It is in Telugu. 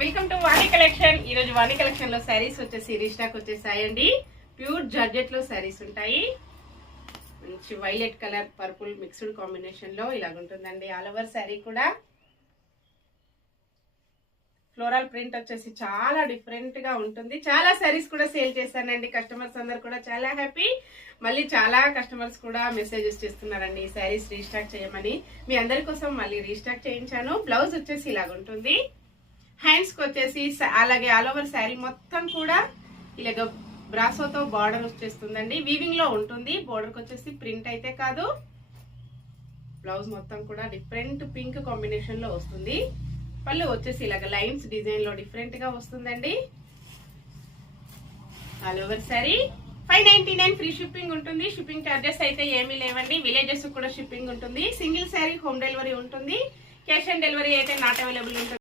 Welcome to Vani collection. ఈ రోజు వాణి కలెక్షన్ లో శారీస్ వచ్చేసి రీస్టాక్ వచ్చేసాయండి. ప్యూర్ జార్జెట్ లో శారీస్ ఉంటాయి. మంచి violet colour purple mixed combination లో ఇలాగుంటుందండి. ఆల్ ఓవర్ శారీ కూడా ఫ్లోరల్ ప్రింట్ వచ్చేసి చాలా డిఫరెంట్ గా ఉంటుంది. చాలా శారీస్ కూడా సేల్ చేశానండి. కస్టమర్స్ అందరు కూడా చాలా హ్యాపీ. మళ్ళీ చాలా కస్టమర్స్ కూడా మెసేజెస్ చేస్తున్నారండి ఈ శారీస్ రీస్టాక్ చేయమని. మీ అందరి కోసం మళ్ళీ రీస్టాక్ చేయించాను. బ్లౌజ్ వచ్చేసి ఇలాగుంటుంది. హ్యాండ్స్ కి వచ్చేసి అలాగే ఆల్ ఓవర్ శారీ మొత్తం కూడా ఇలాగ బ్రాసోతో బార్డర్ వచ్చేస్తుందండి. వీవింగ్ లో ఉంటుంది. బోర్డర్ కి వచ్చేసి ప్రింట్ అయితే కాదు. బ్లౌజ్ మొత్తం కూడా డిఫరెంట్ పింక్ కాంబినేషన్ లో వస్తుంది. పళ్ళు వచ్చేసి ఇలాగ లైన్స్ డిజైన్ లో డిఫరెంట్ గా వస్తుందండి. All over sari 599 free shipping ఉంటుంది. షిప్పింగ్ చార్జెస్ అయితే ఏమీ లేవండి. విలేజెస్ కూడా షిప్పింగ్ ఉంటుంది. సింగిల్ శారీ హోమ్ డెలివరీ ఉంటుంది. క్యాష్ ఆన్ డెలివరీ అయితే నాట్ అవైలబుల్ ఉంటుంది.